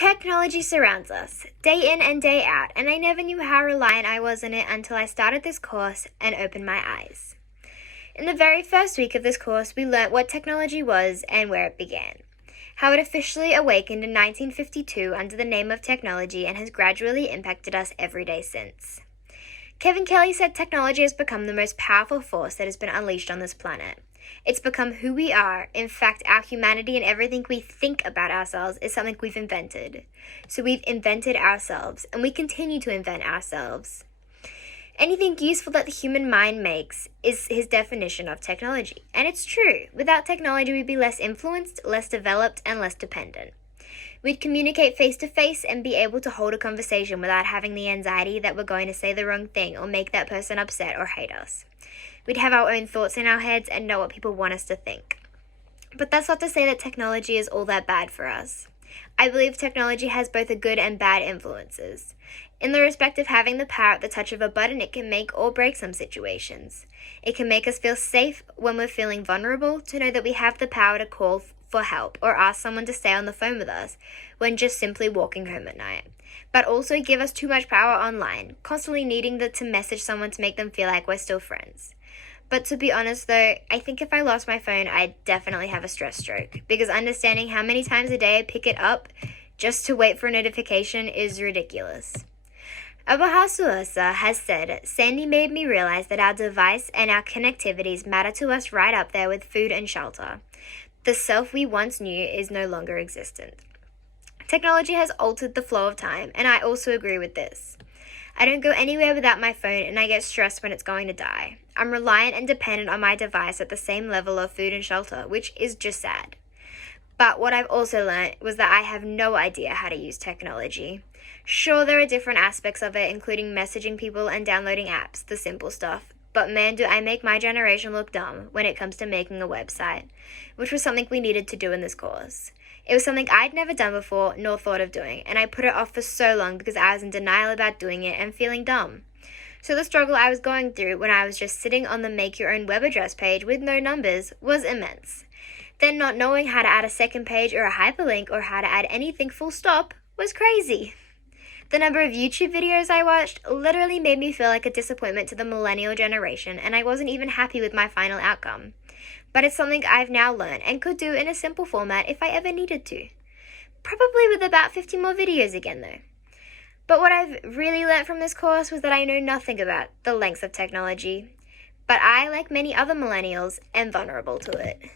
Technology surrounds us, day in and day out, and I never knew how reliant I was on it until I started this course and opened my eyes. In the very first week of this course, we learnt what technology was and where it began. How it officially awakened in 1952 under the name of technology and has gradually impacted us every day since. Kevin Kelly said technology has become the most powerful force that has been unleashed on this planet. It's become who we are. In fact, our humanity and everything we think about ourselves is something we've invented. So we've invented ourselves, and we continue to invent ourselves. Anything useful that the human mind makes is his definition of technology. And it's true. Without technology, we'd be less influenced, less developed, and less dependent. We'd communicate face-to-face and be able to hold a conversation without having the anxiety that we're going to say the wrong thing or make that person upset or hate us. We'd have our own thoughts in our heads and know what people want us to think. But that's not to say that technology is all that bad for us. I believe technology has both a good and bad influences. In the respect of having the power at the touch of a button, it can make or break some situations. It can make us feel safe when we're feeling vulnerable, to know that we have the power to call for help or ask someone to stay on the phone with us when just simply walking home at night. But also give us too much power online, constantly needing to message someone to make them feel like we're still friends. But to be honest though, I think if I lost my phone, I'd definitely have a stress stroke, because understanding how many times a day I pick it up just to wait for a notification is ridiculous. Abraham Suasa has said, "Sandy made me realize that our device and our connectivities matter to us right up there with food and shelter. The self we once knew is no longer existent." Technology has altered the flow of time, and I also agree with this. I don't go anywhere without my phone, and I get stressed when it's going to die. I'm reliant and dependent on my device at the same level of food and shelter, which is just sad. But what I've also learned was that I have no idea how to use technology. Sure, there are different aspects of it, including messaging people and downloading apps, the simple stuff. But man, do I make my generation look dumb when it comes to making a website, which was something we needed to do in this course. It was something I'd never done before, nor thought of doing, and I put it off for so long because I was in denial about doing it and feeling dumb. So the struggle I was going through when I was just sitting on the make your own web address page with no numbers was immense. Then not knowing how to add a second page or a hyperlink or how to add anything full stop was crazy. The number of YouTube videos I watched literally made me feel like a disappointment to the millennial generation, and I wasn't even happy with my final outcome. But it's something I've now learned and could do in a simple format if I ever needed to. Probably with about 50 more videos again though. But what I've really learned from this course was that I know nothing about the lengths of technology. But I, like many other millennials, am vulnerable to it.